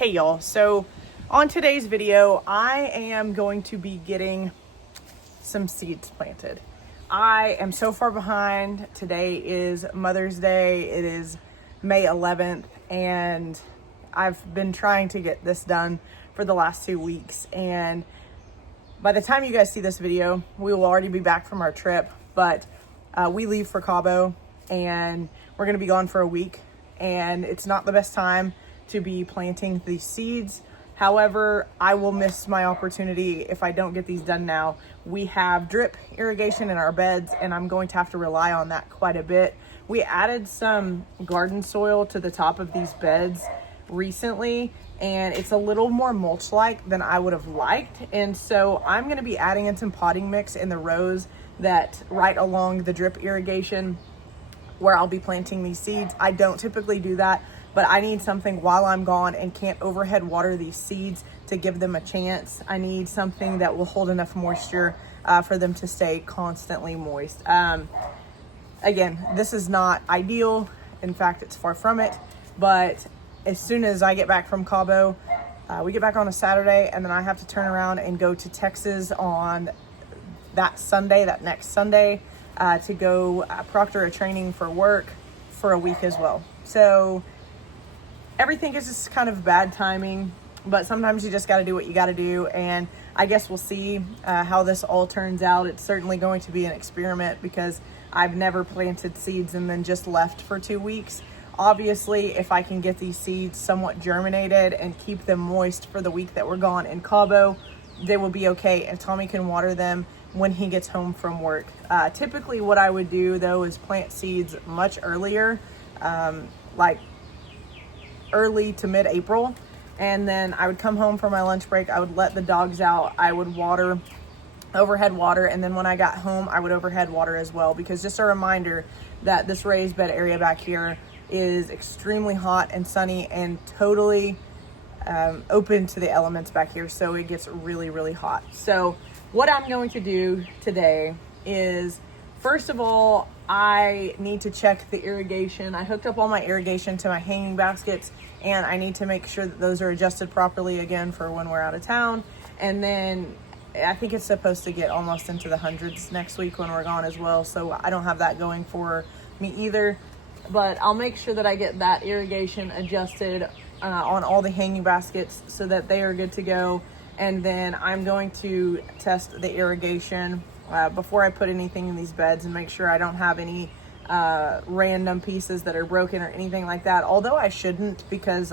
Hey y'all, so on today's video, I am going to be getting some seeds planted. I am so far behind. Today is Mother's Day. It is May 11th, and I've been trying to get this done for the last 2 weeks. And by the time you guys see this video, we will already be back from our trip, but we leave for Cabo and we're gonna be gone for a week, and it's not the best time to be planting these seeds. However, I will miss my opportunity if I don't get these done now. We have drip irrigation in our beds, and I'm going to have to rely on that quite a bit. We added some garden soil to the top of these beds recently, and it's a little more mulch-like than I would have liked. And so I'm gonna be adding in some potting mix in the rows that right along the drip irrigation where I'll be planting these seeds. I don't typically do that, but I need something while I'm gone and can't overhead water these seeds to give them a chance. I need something that will hold enough moisture for them to stay constantly moist. Again, this is not ideal. In fact, it's far from it. But as soon as I get back from Cabo, we get back on a Saturday, and then I have to turn around and go to Texas on that Sunday, that next Sunday, to go proctor a training for work for a week as well. So everything is just kind of bad timing, but sometimes you just got to do what you got to do. And I guess we'll see how this all turns out. It's certainly going to be an experiment because I've never planted seeds and then just left for 2 weeks. Obviously, if I can get these seeds somewhat germinated and keep them moist for the week that we're gone in Cabo, they will be okay, and Tommy can water them when he gets home from work. Typically what I would do though is plant seeds much earlier, like early to mid-April, and then I would come home for my lunch break. I would let the dogs out. I would water, overhead water, and then when I got home I would overhead water as well, because just a reminder that this raised bed area back here is extremely hot and sunny and totally open to the elements back here, so it gets really hot. So what I'm going to do today is, first of all, I need to check the irrigation. I hooked up all my irrigation to my hanging baskets, and I need to make sure that those are adjusted properly again for when we're out of town. And then I think it's supposed to get almost into the hundreds next week when we're gone as well, so I don't have that going for me either. But I'll make sure that I get that irrigation adjusted on all the hanging baskets so that they are good to go. And then I'm going to test the irrigation before I put anything in these beds and make sure I don't have any random pieces that are broken or anything like that. Although I shouldn't, because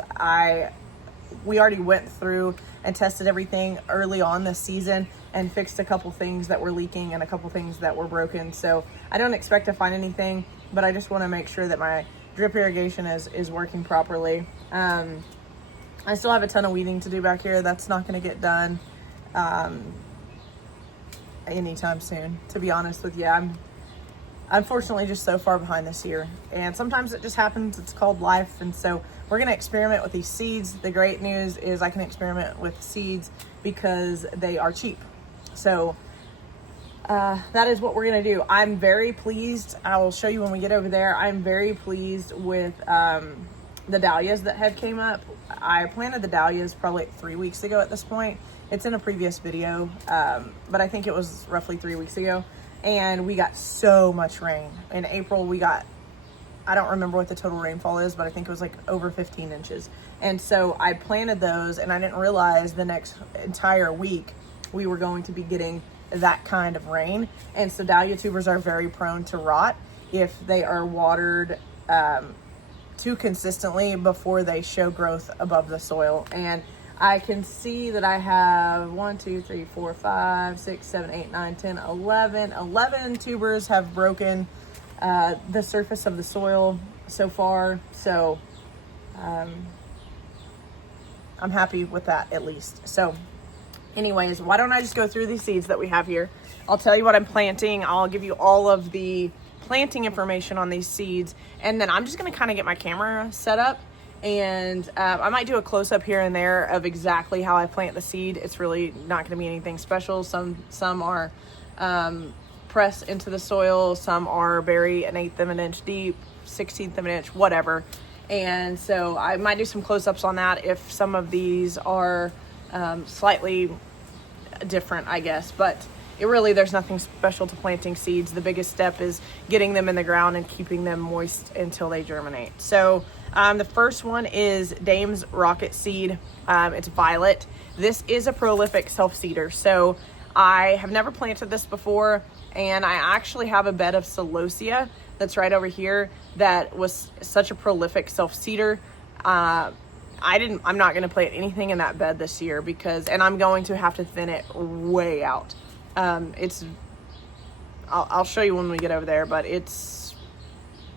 we already went through and tested everything early on this season and fixed a couple things that were leaking and a couple things that were broken. So I don't expect to find anything, but I just want to make sure that my drip irrigation is working properly. I still have a ton of weeding to do back here. That's not going to get done anytime soon, to be honest with you. I'm unfortunately just so far behind this year, and sometimes it just happens. It's called life. And so we're going to experiment with these seeds. The great news is I can experiment with seeds because they are cheap. So that is what we're going to do. I'm very pleased. I will show you when we get over there. I'm very pleased with the dahlias that have came up. I planted the dahlias probably 3 weeks ago at this point. It's in a previous video, but I think it was roughly 3 weeks ago. And we got so much rain. In April, we got, I don't remember what the total rainfall is, but I think it was like over 15 inches. And so I planted those, and I didn't realize the next entire week we were going to be getting that kind of rain. And so dahlia tubers are very prone to rot if they are watered too consistently before they show growth above the soil. And I can see that I have 1, 2, 3, 4, 5, 6, 7, 8, 9, 10, 11 tubers have broken the surface of the soil so far. So I'm happy with that, at least. So anyways, why don't I just go through these seeds that we have here. I'll tell you what I'm planting. I'll give you all of the planting information on these seeds, and then I'm just going to kind of get my camera set up, and I might do a close-up here and there of exactly how I plant the seed. It's really not going to be anything special. Some are press into the soil, some are bury 1/8 of an inch deep, 1/16 of an inch, whatever. And so I might do some close-ups on that if some of these are slightly different, I guess. But there's nothing special to planting seeds. The biggest step is getting them in the ground and keeping them moist until they germinate. So the first one is Dame's Rocket Seed. It's violet. This is a prolific self-seeder. So I have never planted this before, and I actually have a bed of celosia that's right over here that was such a prolific self-seeder. I'm not going to plant anything in that bed this year and I'm going to have to thin it way out. I'll show you when we get over there, but it's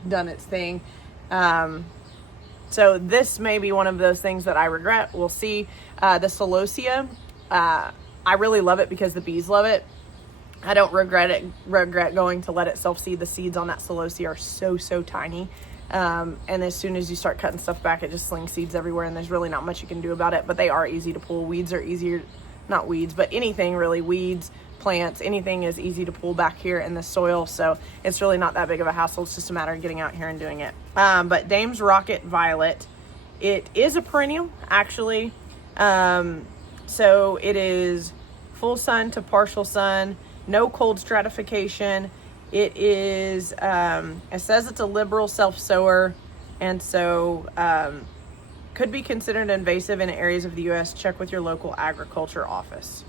done its thing. So this may be one of those things that I regret. We'll see. The celosia, I really love it because the bees love it. I don't regret going to let it self-seed. The seeds on that celosia are so tiny. And as soon as you start cutting stuff back, it just slings seeds everywhere, and there's really not much you can do about it, but they are easy to pull. Weeds are easier, not weeds, but anything really, weeds, plants, anything is easy to pull back here in the soil. So it's really not that big of a hassle. It's just a matter of getting out here and doing it. But Dame's Rocket Violet, it is a perennial, actually. So it is full sun to partial sun, no cold stratification. It is, it says it's a liberal self-sower, and so could be considered invasive in areas of the U.S. Check with your local agriculture office.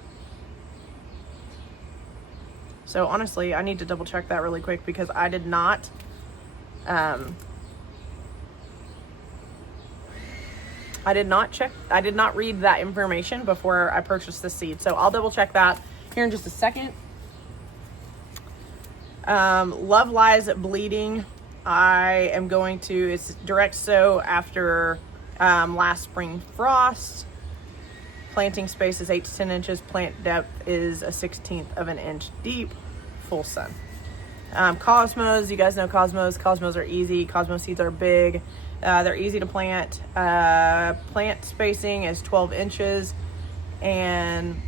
So honestly, I need to double check that really quick because I did not read that information before I purchased the seed. So I'll double check that here in just a second. Love Lies Bleeding. It's direct sow after last spring frost. Planting space is 8 to 10 inches. Plant depth is 1/16 of an inch deep. Full sun. Cosmos, you guys know Cosmos. Cosmos are easy. Cosmos seeds are big. They're easy to plant. Plant spacing is 12 inches. And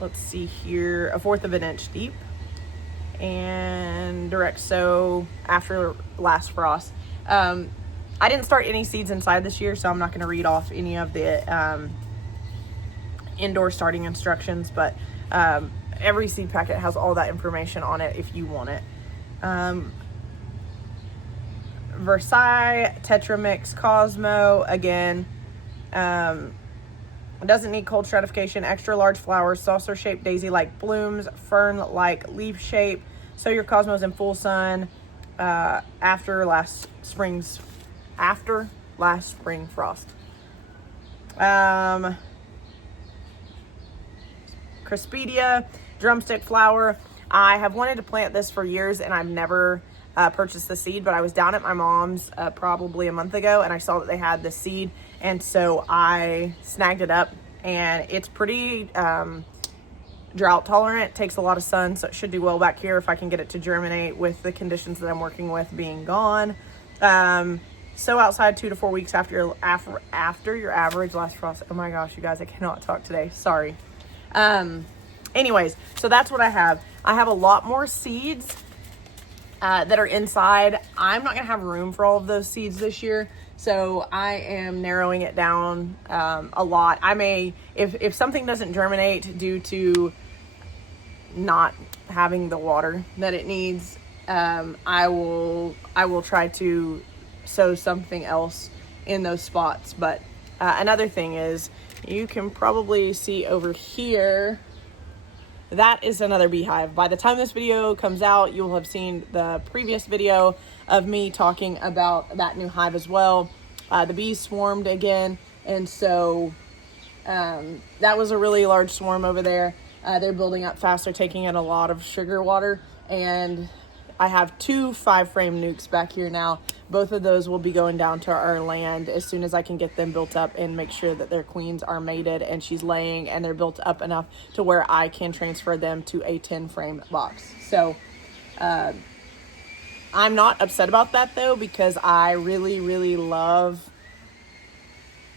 let's see here, 1/4 of an inch deep. And direct sow after last frost. I didn't start any seeds inside this year, so I'm not going to read off any of the indoor starting instructions, but every seed packet has all that information on it if you want it. Versailles Tetra Mix Cosmo, again, doesn't need cold stratification, extra large flowers, saucer-shaped daisy-like blooms, fern-like leaf shape. Sow your Cosmos in full sun after last spring frost. Crispedia drumstick flower. I have wanted to plant this for years, and I've never purchased the seed, but I was down at my mom's probably a month ago, and I saw that they had the seed, and so I snagged it up. And it's pretty drought tolerant. It takes a lot of sun, so it should do well back here if I can get it to germinate with the conditions that I'm working with being gone. Sow outside 2 to 4 weeks after your average last frost. Oh my gosh, you guys, I cannot talk today. Sorry. Anyways, so that's what I have. I have a lot more seeds that are inside. I'm not gonna have room for all of those seeds this year, so I am narrowing it down a lot. I may, if something doesn't germinate due to not having the water that it needs, I will try to sow something else in those spots. But another thing is, you can probably see over here, that is another beehive. By the time this video comes out, you will have seen the previous video of me talking about that new hive as well. The bees swarmed again, and so that was a really large swarm over there. They're building up fast. They're taking in a lot of sugar water, and I have 2 5-frame nukes back here now. Both of those will be going down to our land as soon as I can get them built up and make sure that their queens are mated and she's laying and they're built up enough to where I can transfer them to a 10-frame box. So I'm not upset about that though, because I really love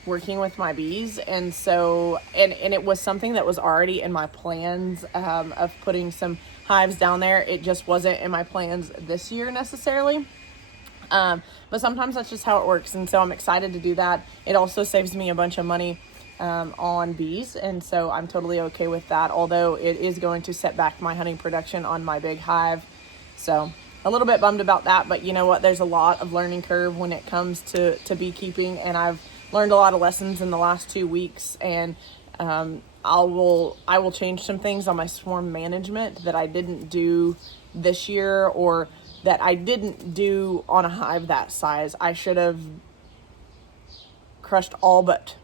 working with my bees. And so, and it was something that was already in my plans of putting some hives down there. It just wasn't in my plans this year necessarily. But sometimes that's just how it works. And so I'm excited to do that. It also saves me a bunch of money on bees. And so I'm totally okay with that. Although it is going to set back my honey production on my big hive. So a little bit bummed about that, but you know what? There's a lot of learning curve when it comes to beekeeping. And I've learned a lot of lessons in the last 2 weeks. And I will change some things on my swarm management that I didn't do this year, or that I didn't do on a hive that size. I should have crushed all but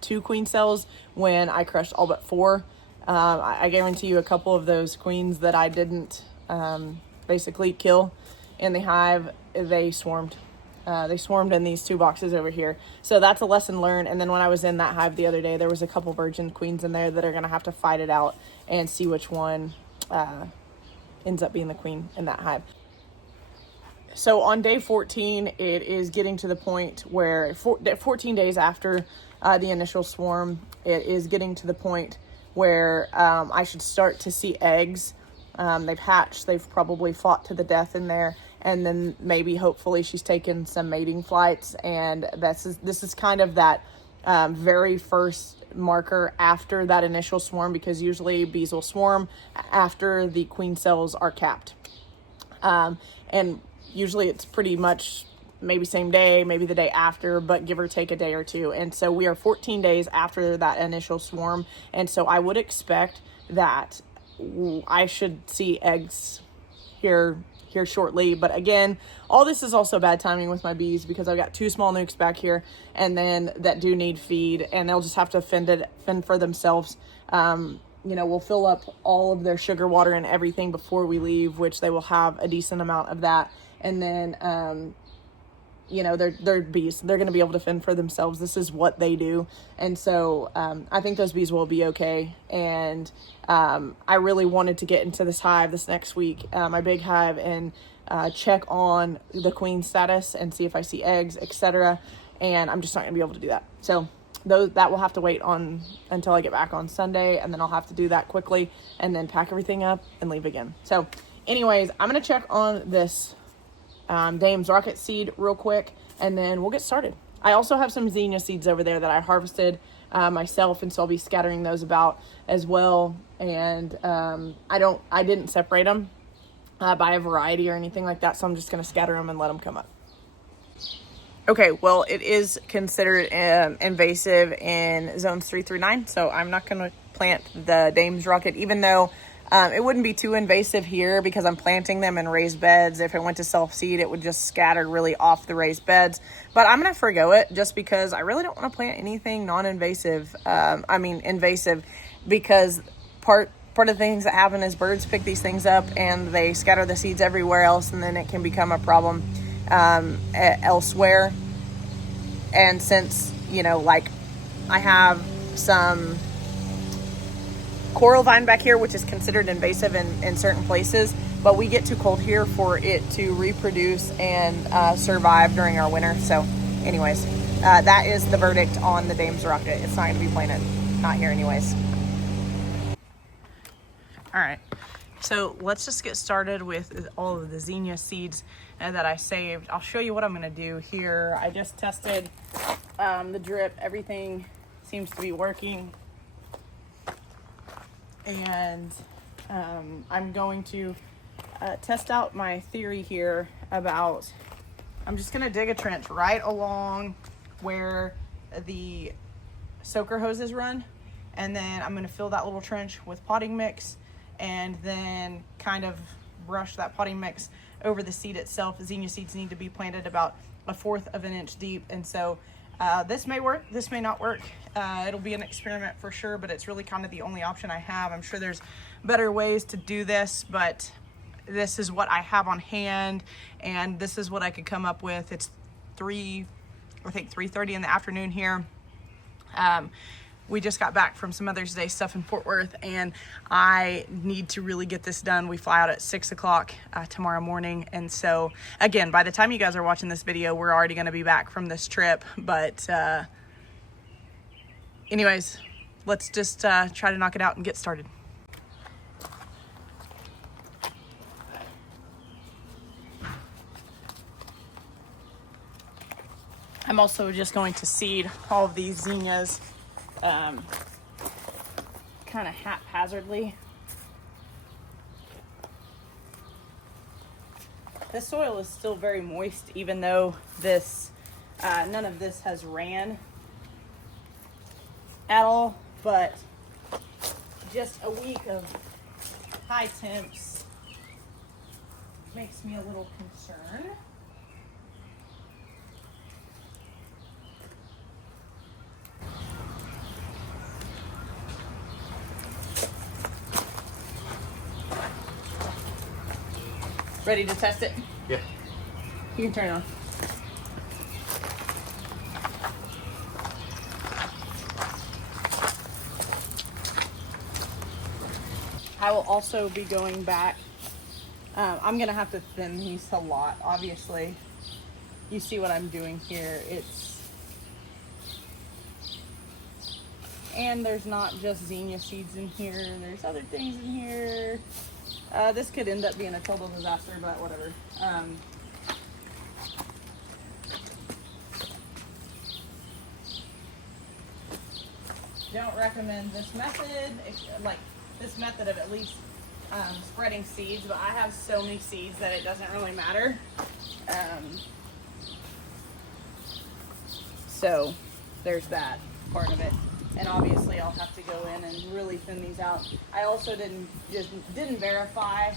2 queen cells when I crushed all but 4. I guarantee you a couple of those queens that I didn't basically kill in the hive, they swarmed. They swarmed in these 2 boxes over here. So that's a lesson learned. And then when I was in that hive the other day, there was a couple virgin queens in there that are going to have to fight it out and see which one ends up being the queen in that hive. So on day 14, it is getting to the point where 14 days after the initial swarm, it is getting to the point where I should start to see eggs. They've hatched, they've probably fought to the death in there. And then maybe hopefully she's taken some mating flights. And this is kind of that very first marker after that initial swarm, because usually bees will swarm after the queen cells are capped. And usually it's pretty much maybe same day, maybe the day after, but give or take a day or 2. And so we are 14 days after that initial swarm. And so I would expect that I should see eggs here shortly. But again, all this is also bad timing with my bees, because I've got 2 small nukes back here and then that do need feed, and they'll just have to fend for themselves. We'll fill up all of their sugar water and everything before we leave, which they will have a decent amount of that. And then, they're bees. They're going to be able to fend for themselves. This is what they do. And so I think those bees will be okay. And I really wanted to get into this hive this next week, my big hive, and check on the queen status and see if I see eggs, etc. And I'm just not going to be able to do that. So that will have to wait on until I get back on Sunday, and then I'll have to do that quickly and then pack everything up and leave again. So anyways, I'm going to check on this Dame's rocket seed real quick, and then we'll get started. I also have some zinnia seeds over there that I harvested myself, and so I'll be scattering those about as well. And I didn't separate them by a variety or anything like that, so I'm just going to scatter them and let them come up. Okay, well, it is considered invasive in zones 3 through 9, so I'm not going to plant the Dame's rocket, even though it wouldn't be too invasive here because I'm planting them in raised beds. If it went to self-seed, it would just scatter really off the raised beds. But I'm going to forgo it just because I really don't want to plant anything non-invasive. Invasive, because part of the things that happen is birds pick these things up and they scatter the seeds everywhere else, and then it can become a problem elsewhere. And since, I have some coral vine back here, which is considered invasive in certain places, but we get too cold here for it to reproduce and survive during our winter. So anyways, that is the verdict on the Dame's rocket. It's not going to be planted, not here anyways. All right, so let's just get started with all of the zinnia seeds that I saved. I'll show you what I'm going to do here. I just tested the drip. Everything seems to be working. And I'm going to test out my theory here about, I'm just going to dig a trench right along where the soaker hoses run, and then I'm going to fill that little trench with potting mix, and then kind of brush that potting mix over the seed itself. Zinnia seeds need to be planted about 1/4 of an inch deep, and so this may work, this may not work. It'll be an experiment for sure, but it's really kind of the only option I have. I'm sure there's better ways to do this, but this is what I have on hand, and this is what I could come up with. It's 3:30 in the afternoon here. We just got back from some Mother's Day stuff in Fort Worth, and I need to really get this done. We fly out at 6 o'clock tomorrow morning. And so again, by the time you guys are watching this video, we're already going to be back from this trip. But anyways, let's just try to knock it out and get started. I'm also just going to seed all of these zinnias kind of haphazardly. The soil is still very moist, even though this none of this has ran at all, but just a week of high temps makes me a little concerned. Ready to test it? Yeah. You can turn it on. I will also be going back. I'm gonna have to thin these a lot, obviously. You see what I'm doing here. And there's not just zinnia seeds in here. There's other things in here. This could end up being a total disaster, but whatever. Don't recommend this method, like this method of at least spreading seeds, but I have so many seeds that it doesn't really matter. So there's that part of it. And obviously I'll have to go in and really thin these out. I also didn't verify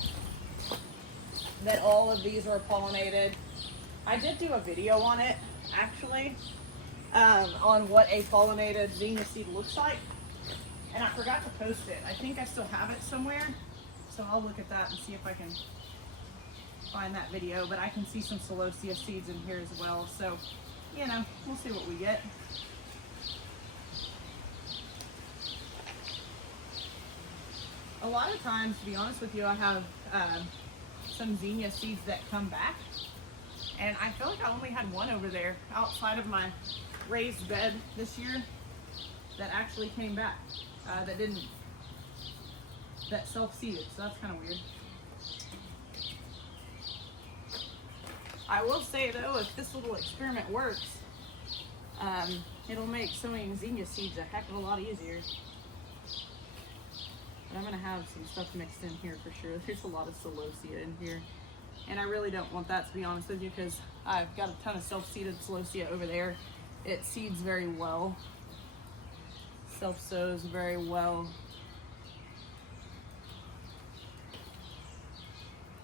that all of these were pollinated. I did do a video on it, actually, on what a pollinated zinnia seed looks like. And I forgot to post it. I think I still have it somewhere. So I'll look at that and see if I can find that video. But I can see some celosia seeds in here as well. So, you know, we'll see what we get. A lot of times, to be honest with you, I have some zinnia seeds that come back. And I feel like I only had one over there outside of my raised bed this year that actually came back. That self-seeded, so that's kind of weird. I will say though, if this little experiment works, it'll make sowing zinnia seeds a heck of a lot easier. But I'm gonna have some stuff mixed in here for sure. There's a lot of celosia in here. And I really don't want that, to be honest with you, because I've got a ton of self-seeded celosia over there. It seeds very well. Self-sows very well.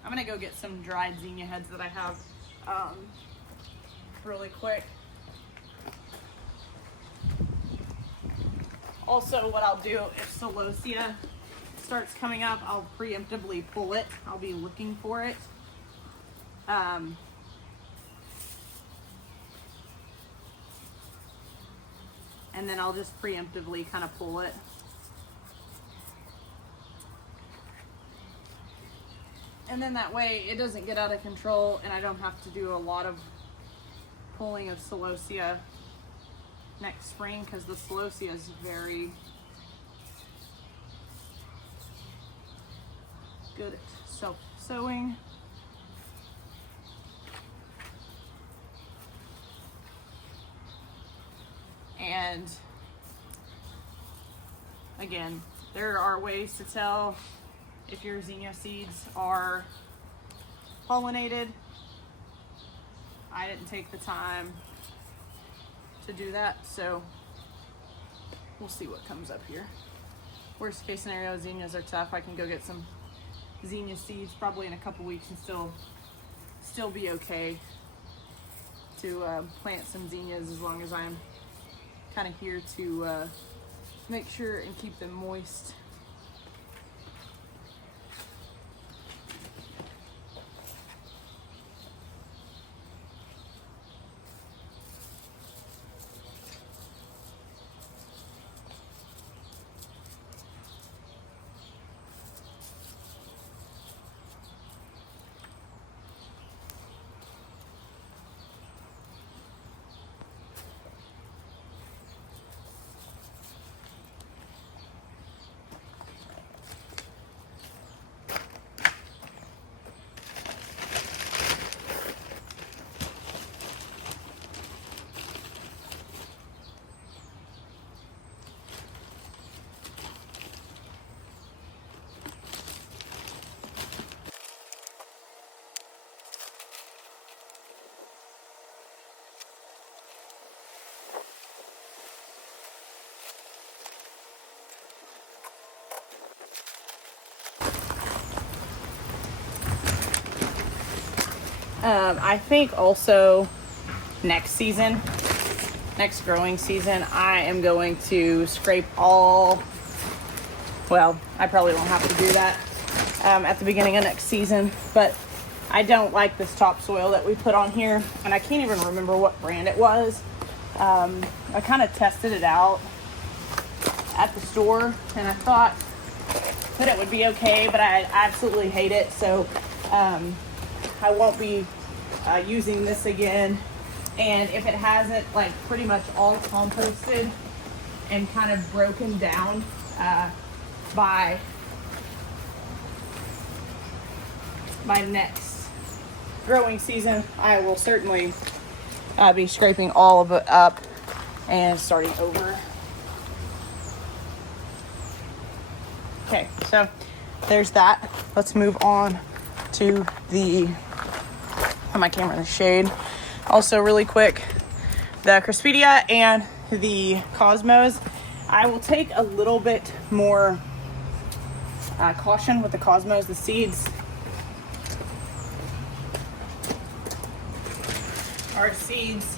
I'm gonna go get some dried zinnia heads that I have really quick. Also, what I'll do if celosia starts coming up, I'll preemptively pull it. I'll be looking for it. And then I'll just preemptively kind of pull it. And then that way it doesn't get out of control and I don't have to do a lot of pulling of celosia next spring, because the celosia is very good at self-sowing. And again, there are ways to tell if your zinnia seeds are pollinated. I didn't take the time to do that, so we'll see what comes up here. Worst case scenario, zinnias are tough. I can go get some zinnia seeds probably in a couple weeks and still be okay to plant some zinnias, as long as I'm kind of here to make sure and keep them moist. I think also next growing season, I am going to scrape all, well, I probably won't have to do that at the beginning of next season, but I don't like this topsoil that we put on here, and I can't even remember what brand it was. I kind of tested it out at the store, and I thought that it would be okay, but I absolutely hate it, so I won't be using this again. And if it hasn't like pretty much all composted and kind of broken down by next growing season, I will certainly be scraping all of it up and starting over. Okay, so there's that. Let's move on to put my camera in the shade. Also, really quick, the Crispidia and the Cosmos, I will take a little bit more caution with the Cosmos. The seeds are seeds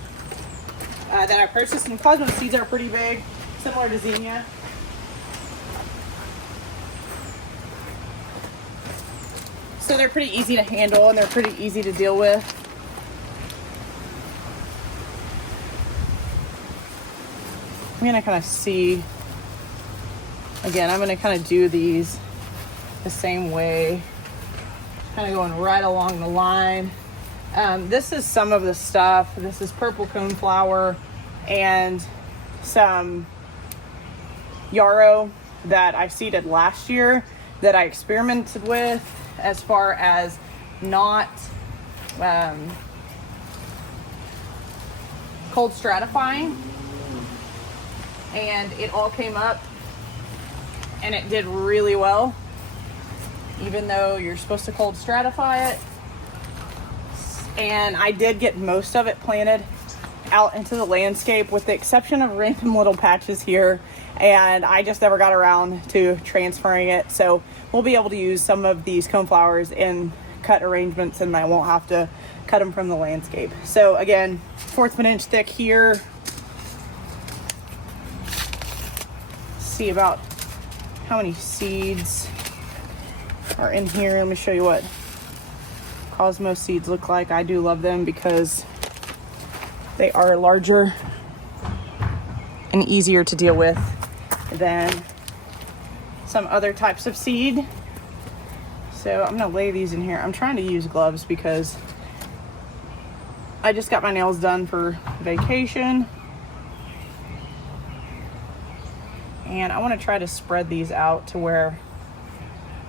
that I purchased, and Cosmos seeds are pretty big, similar to Zinnia. So they're pretty easy to handle and they're pretty easy to deal with. I'm gonna kind of see, again, I'm gonna kind of do these the same way, kind of going right along the line. This is some of the stuff. This is purple coneflower and some yarrow that I seeded last year that I experimented with as far as not cold stratifying, and it all came up and it did really well, even though you're supposed to cold stratify it. And I did get most of it planted out into the landscape with the exception of random little patches here, and I just never got around to transferring it. So we'll be able to use some of these coneflowers in cut arrangements, and I won't have to cut them from the landscape. So again, 1/4 of an inch thick here. See about how many seeds are in here. Let me show you what Cosmos seeds look like. I do love them because they are larger and easier to deal with than some other types of seed. So I'm gonna lay these in here. I'm trying to use gloves because I just got my nails done for vacation. And I want to try to spread these out to where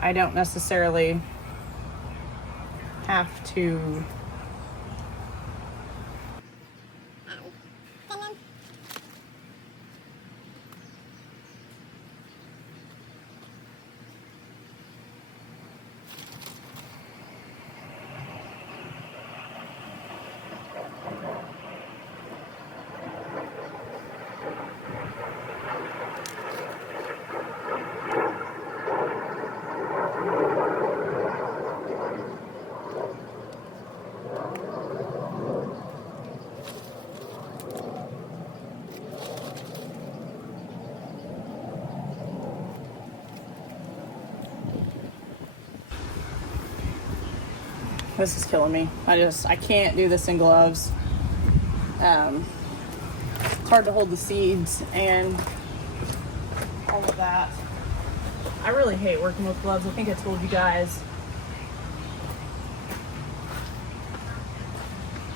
I don't necessarily have to This is killing me. I can't do this in gloves. It's hard to hold the seeds and all of that. I really hate working with gloves. I think I told you guys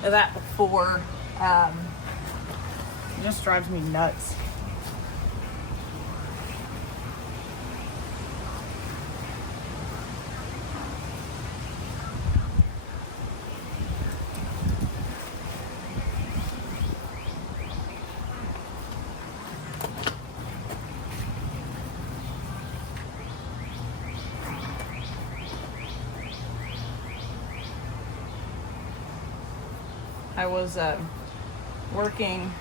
that before. It just drives me nuts. I was working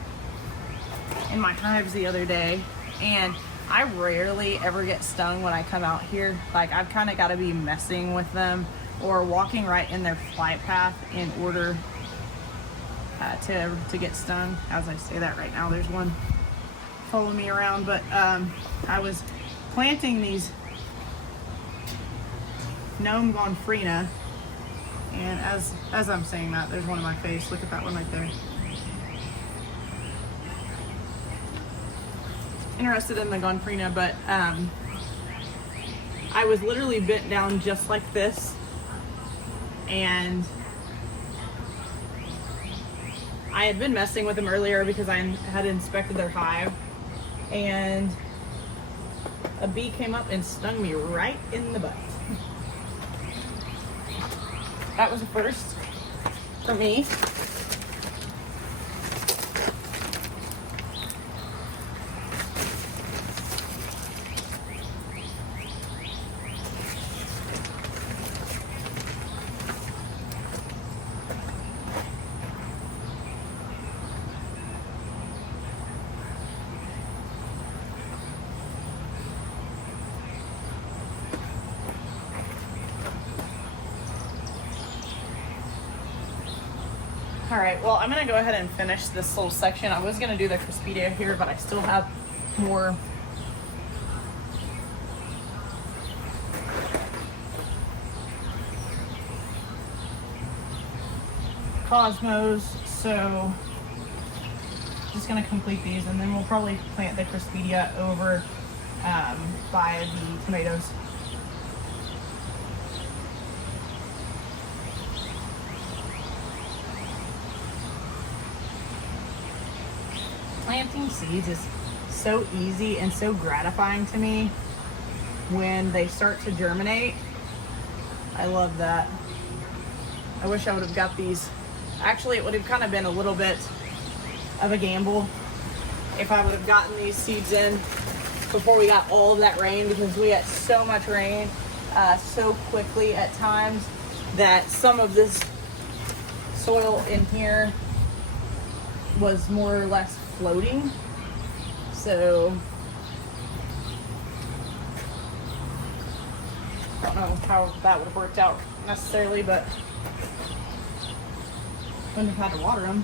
in my hives the other day, and I rarely ever get stung when I come out here. Like, I've kind of got to be messing with them or walking right in their flight path in order to get stung. As I say that right now, there's one following me around, but I was planting these gnome gomphrena, and as I'm saying that, there's one in my face. Look at that one right there. Interested in the gomphrena, but I was literally bent down just like this, and I had been messing with them earlier because I had inspected their hive, and a bee came up and stung me right in the butt. That was a first for me. All right, well, I'm gonna go ahead and finish this little section. I was gonna do the Crispidia here, but I still have more cosmos, so just gonna complete these, and then we'll probably plant the Crispidia over by the tomatoes. Planting seeds is so easy and so gratifying to me when they start to germinate. I love that. I wish I would have got these. Actually, it would have kind of been a little bit of a gamble if I would have gotten these seeds in before we got all of that rain, because we had so much rain so quickly at times that some of this soil in here was more or less floating. So I don't know how that would have worked out necessarily, but wouldn't have had to water them.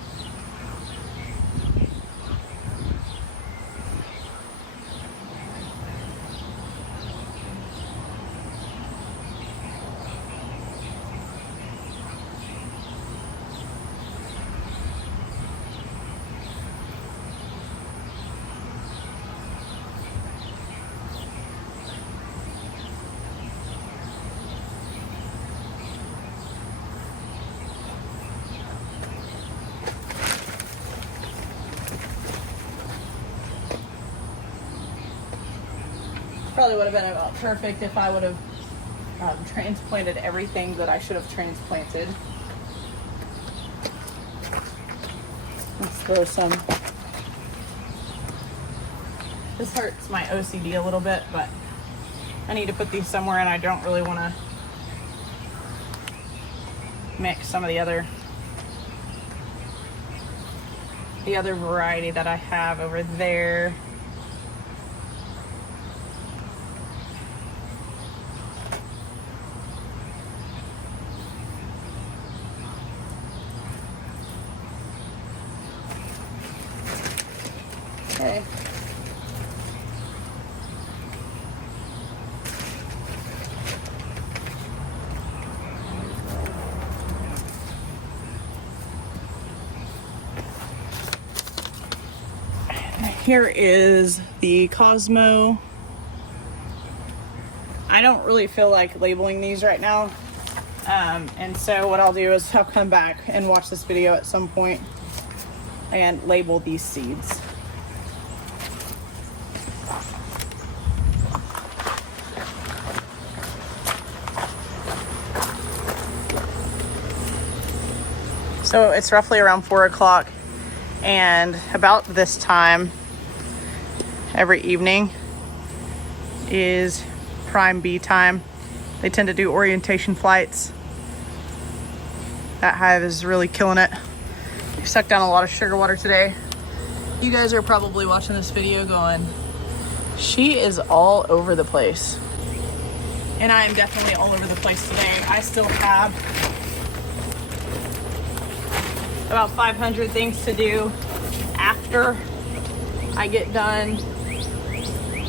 Probably would have been about perfect if I would have transplanted everything that I should have transplanted. Let's throw some. This hurts my OCD a little bit, but I need to put these somewhere, and I don't really want to mix some of the other variety that I have over there. Okay. Here is the Cosmo. I don't really feel like labeling these right now. And so what I'll do is I'll come back and watch this video at some point and label these seeds. So it's roughly around 4 o'clock, and about this time every evening is prime bee time. They tend to do orientation flights. That hive is really killing it. We sucked down a lot of sugar water today. You guys are probably watching this video going, she is all over the place. and I am definitely all over the place today. I still have about 500 things to do after I get done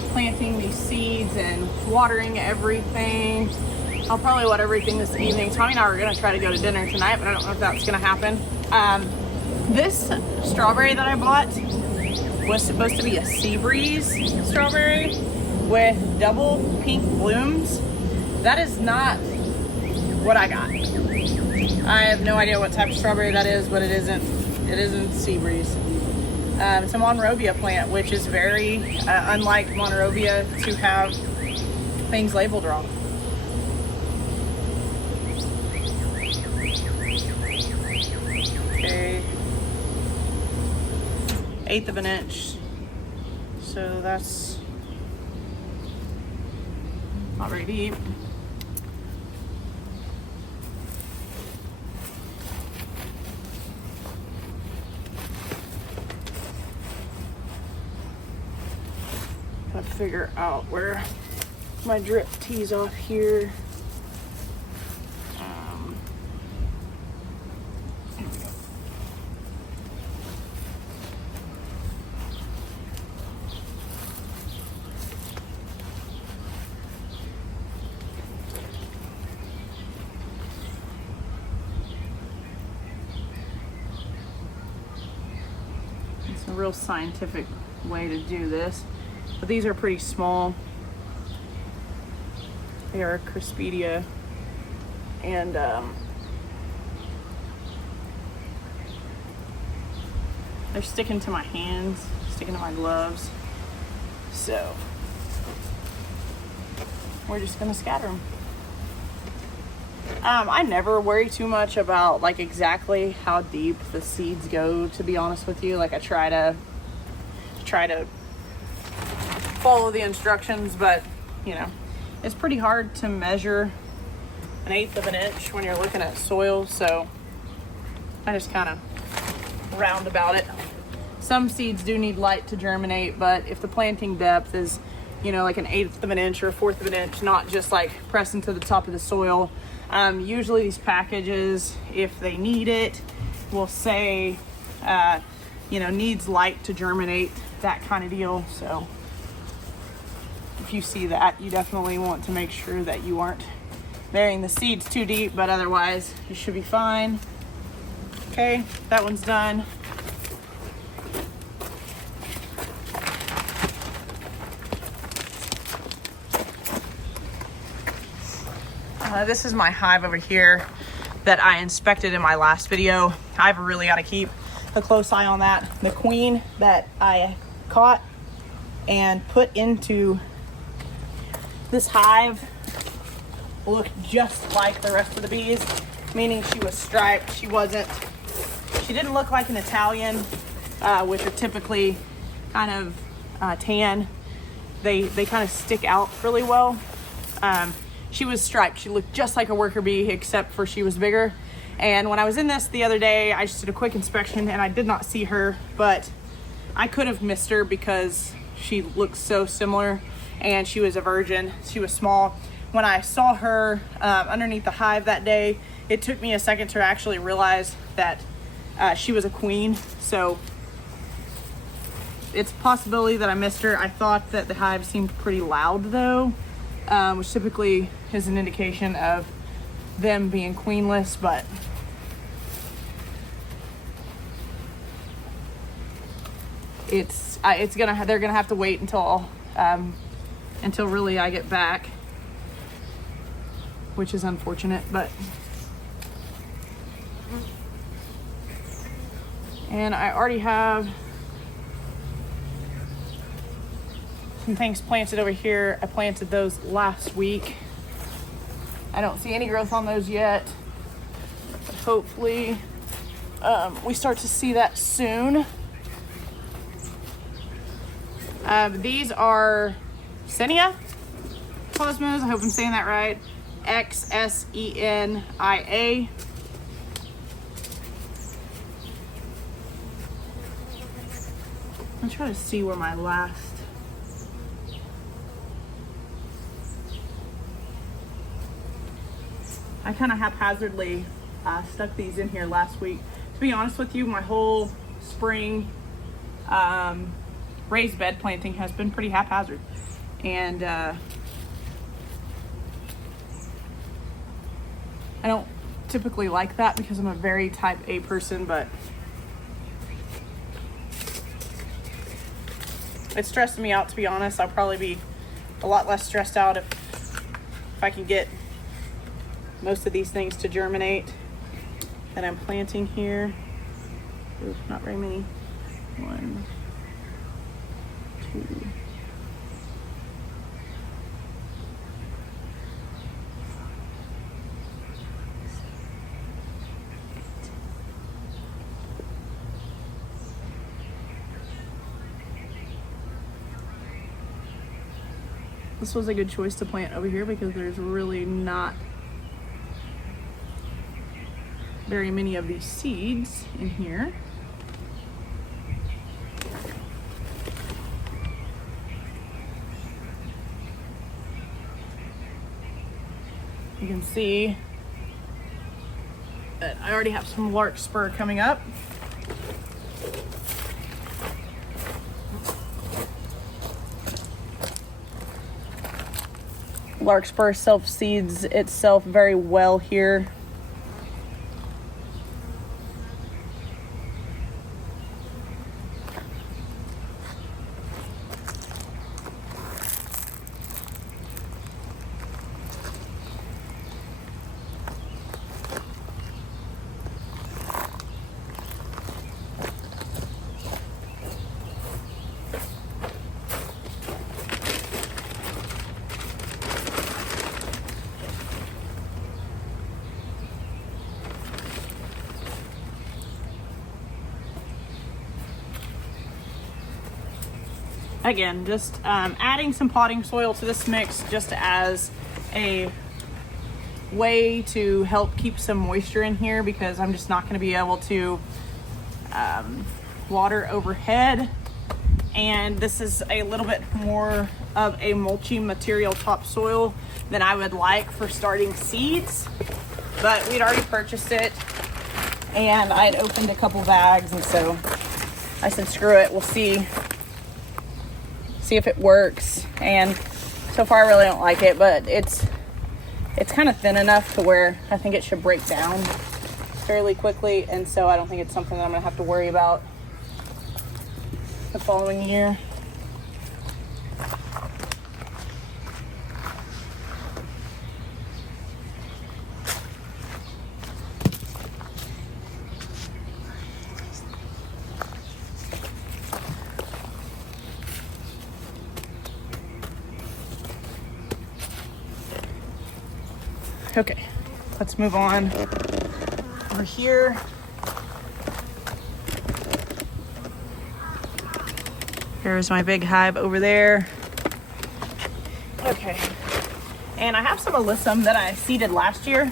planting these seeds and watering everything. I'll probably water everything this evening. Tommy and I are gonna try to go to dinner tonight, but I don't know if that's gonna happen. This strawberry that I bought was supposed to be a sea breeze strawberry with double pink blooms. That is not what I got. I have no idea what type of strawberry that is, but it isn't sea breeze. It's a Monrovia plant, which is very unlike Monrovia to have things labeled wrong. Okay, 1/8 of an inch. So that's not very deep. Gotta figure out where my drip tees off here. Here we go. It's a real scientific way to do this. But these are pretty small. They are Crispedia, and they're sticking to my hands, sticking to my gloves. So we're just gonna scatter them. I never worry too much about like exactly how deep the seeds go, to be honest with you. Like I try to follow the instructions, but you know, it's pretty hard to measure 1/8 of an inch when you're looking at soil, so I just kind of round about it. Some seeds do need light to germinate, but if the planting depth is, you know, like 1/8 of an inch or 1/4 of an inch, not just like pressing to the top of the soil, usually these packages, if they need it, will say you know, needs light to germinate, that kind of deal. So if you see that, you definitely want to make sure that you aren't burying the seeds too deep, but otherwise you should be fine. Okay, that one's done. This is my hive over here that I inspected in my last video. I've really got to keep a close eye on that. The queen that I caught and put into this hive looked just like the rest of the bees, meaning she was striped. She didn't look like an Italian, which are typically kind of tan. They kind of stick out really well. She was striped. She looked just like a worker bee, except for she was bigger. And when I was in this the other day, I just did a quick inspection and I did not see her, but I could have missed her because she looks so similar, and she was a virgin. She was small. When I saw her underneath the hive that day, it took me a second to actually realize that she was a queen. So it's a possibility that I missed her. I thought that the hive seemed pretty loud though, which typically is an indication of them being queenless, but they're gonna have to wait until really I get back, which is unfortunate, but and I already have some things planted over here. I planted those last week. I don't see any growth on those yet, but hopefully we start to see that soon. These are Xenia Cosmos. I hope I'm saying that right. XSENIA. I'm trying to see where my last I kind of haphazardly stuck these in here last week. To be honest with you, my whole spring raised bed planting has been pretty haphazard. And I don't typically like that because I'm a very type A person, but it's stressing me out, to be honest. I'll probably be a lot less stressed out if I can get most of these things to germinate that I'm planting here. Ooh, not very many. 1, 2. This was a good choice to plant over here because there's really not very many of these seeds in here. You can see that I already have some larkspur coming up. Larkspur self-seeds itself very well here. Again, just adding some potting soil to this mix just as a way to help keep some moisture in here, because I'm just not going to be able to water overhead. And this is a little bit more of a mulching material topsoil than I would like for starting seeds, but we'd already purchased it and I'd opened a couple bags, and so I said screw it, we'll see if it works. And so far I really don't like it, but it's kind of thin enough to where I think it should break down fairly quickly, and so I don't think it's something that I'm gonna have to worry about the following year. Okay, let's move on over here. There's my big hive over there. Okay, and I have some alyssum that I seeded last year.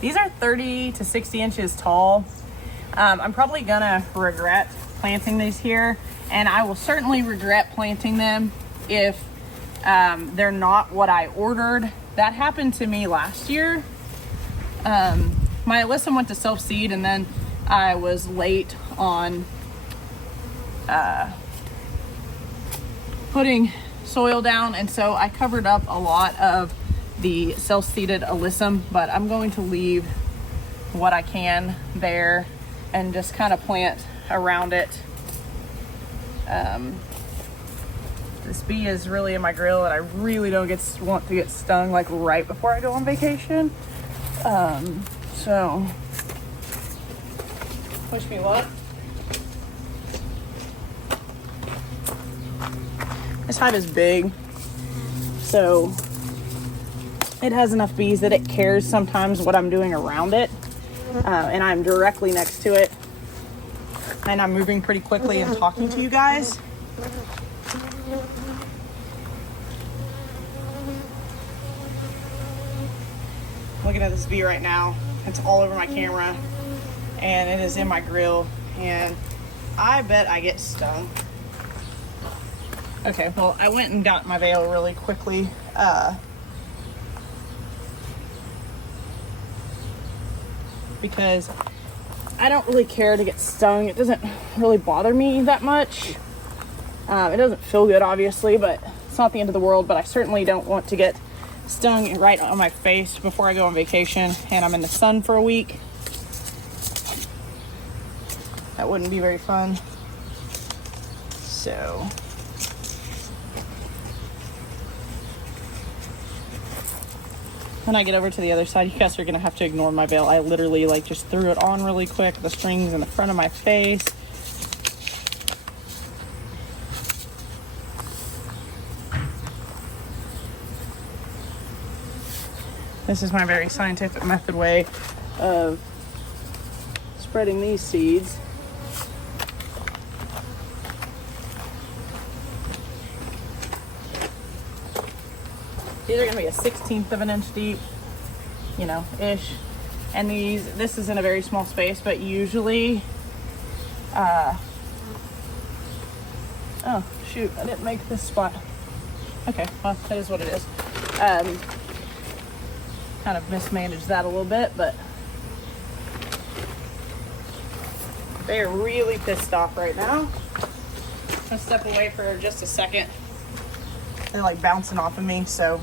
These are 30 to 60 inches tall. I'm probably gonna regret planting these here, and I will certainly regret planting them if they're not what I ordered. That happened to me last year. My alyssum went to self-seed, and then I was late on putting soil down, and so I covered up a lot of the self-seeded alyssum, but I'm going to leave what I can there and just kind of plant around it. This bee is really in my grill, and I really don't want to get stung like right before I go on vacation. So wish me luck. This hive is big, so it has enough bees that it cares sometimes what I'm doing around it, and I'm directly next to it, and I'm moving pretty quickly and talking to you guys. Looking at this bee right now. It's all over my camera, and it is in my grill, and I bet I get stung. Okay, well, I went and got my veil really quickly. Because I don't really care to get stung. It doesn't really bother me that much. It doesn't feel good, obviously, but it's not the end of the world. But I certainly don't want to get stung right on my face before I go on vacation and I'm in the sun for a week. That wouldn't be very fun. So when I get over to the other side, you guys are gonna have to ignore my veil. I literally like just threw it on really quick. The string's in the front of my face. This is my very scientific method way of spreading these seeds. These are gonna be a 1/16 of an inch deep, you know, ish. And this is in a very small space, but usually, oh shoot, I didn't make this spot. Okay, well, that is what it is. Kind of mismanaged that a little bit, but they're really pissed off right now. I'm gonna step away for just a second. They're like bouncing off of me, so.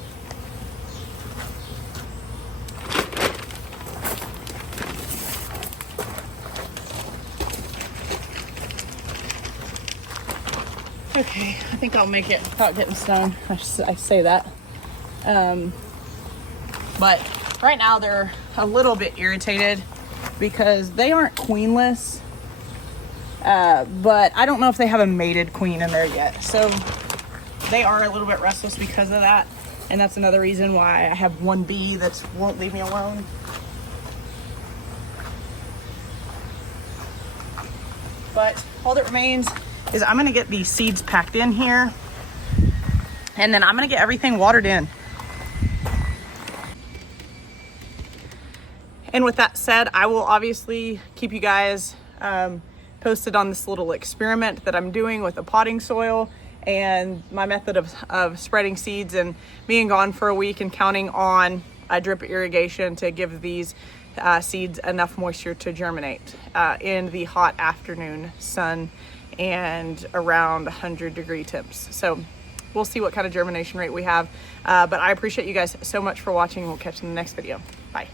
Okay, I think I'll make it without getting stung. I say that. But right now they're a little bit irritated because they aren't queenless. But I don't know if they have a mated queen in there yet. So they are a little bit restless because of that. And that's another reason why I have one bee that won't leave me alone. But all that remains is I'm gonna get these seeds packed in here and then I'm gonna get everything watered in. And with that said, I will obviously keep you guys posted on this little experiment that I'm doing with the potting soil and my method of spreading seeds and being gone for a week and counting on a drip irrigation to give these seeds enough moisture to germinate in the hot afternoon sun and around 100-degree temps. So we'll see what kind of germination rate we have. But I appreciate you guys so much for watching. We'll catch you in the next video. Bye.